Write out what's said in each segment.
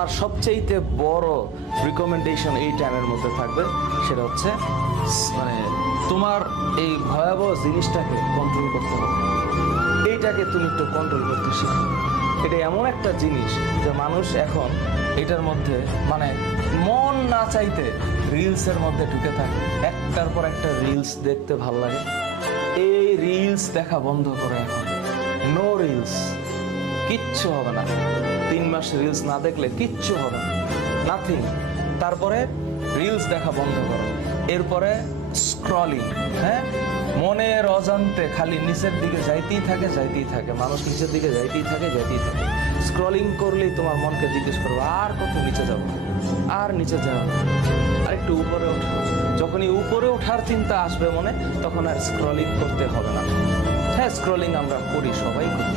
আমার সবচেয়ে বড় রিকমেন্ডেশন এই টাইমের মধ্যে থাকবে, সেটা হচ্ছে মানে তোমার এই ভয়াবহ জিনিসটাকে কন্ট্রোল করতে হবে। এইটাকে তুমি একটু কন্ট্রোল করতে শিখো। এটা এমন একটা জিনিস যে মানুষ এখন এটার মধ্যে মানে মন না চাইতে রিলসের মধ্যে ঢুকে থাকে, একটার পর একটা রিলস দেখতে ভালো লাগে। এই রিলস দেখা বন্ধ করো এখন, নো রিলস, কিচ্ছু হবে না। 3 মাস রিলস না দেখলে কিচ্ছু হবে না, নাথিং। তারপরে রিলস দেখা বন্ধ করো। এরপরে স্ক্রলিং, হ্যাঁ, মনের অজান্তে খালি নিচের দিকে যাইতেই থাকে, মানুষ নিচের দিকে যাইতেই থাকে। স্ক্রলিং করলেই তোমার মনকে জিজ্ঞেস করবো আর কত নিচে যাবো, আর নিচে যাবো, আর একটু উপরে ওঠো। যখনই উপরে ওঠার চিন্তা আসবে মনে, তখন আর স্ক্রলিং করতে হবে না। হ্যাঁ, স্ক্রলিং আমরা করি, সবাই করি,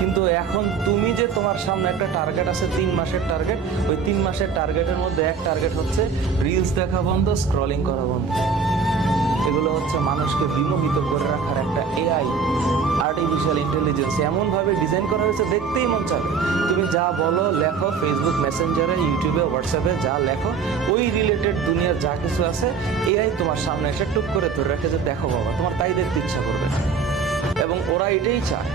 কিন্তু এখন তুমি যে তোমার সামনে একটা টার্গেট আছে, 3 মাসের টার্গেট, ওই 3 মাসের টার্গেটের মধ্যে এক টার্গেট হচ্ছে রিলস দেখা বন্ধ, স্ক্রলিং করা বন্ধ। এগুলো হচ্ছে মানুষকে বিমোহিত করে রাখার একটা এআই, আর্টিফিশিয়াল ইন্টেলিজেন্স এমনভাবে ডিজাইন করা হয়েছে, দেখতেই মন চাবে। তুমি যা বলো, লেখো, ফেসবুক মেসেঞ্জারে, ইউটিউবে, হোয়াটসঅ্যাপে যা লেখো, ওই রিলেটেড দুনিয়ার যা কিছু আছে এআই তোমার সামনে এসে টুক করে ধরে রাখে যে দেখো বাবা, তোমার তাই দেখতে ইচ্ছা করবে। এবং ওরা এটাই চায়।